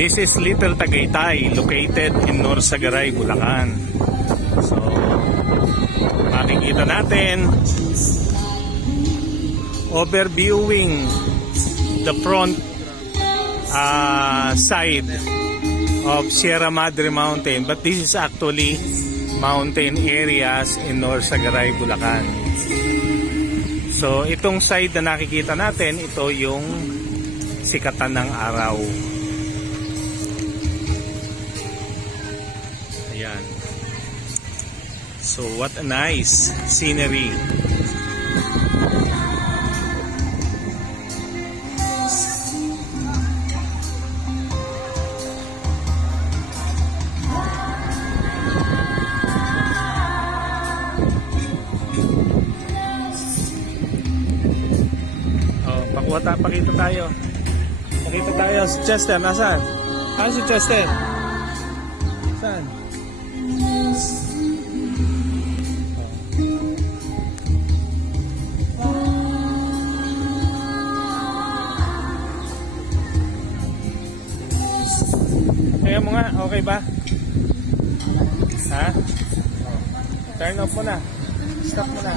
This is Little Tagaytay, located in Norsagaray, Bulacan. So, makikita natin overviewing the front side of Sierra Madre Mountain, but this is actually mountain areas in Norsagaray, Bulacan. So, itong side na nakikita natin, ito yung sikatan ng araw. Ayan. So, what a nice scenery. Pakita tayo. Pakita tayo si Chester. Nasaan? Saan si Chester? Saan? Kaya mo nga, okay ba? Ha? Turn off mo na. Stop mo na.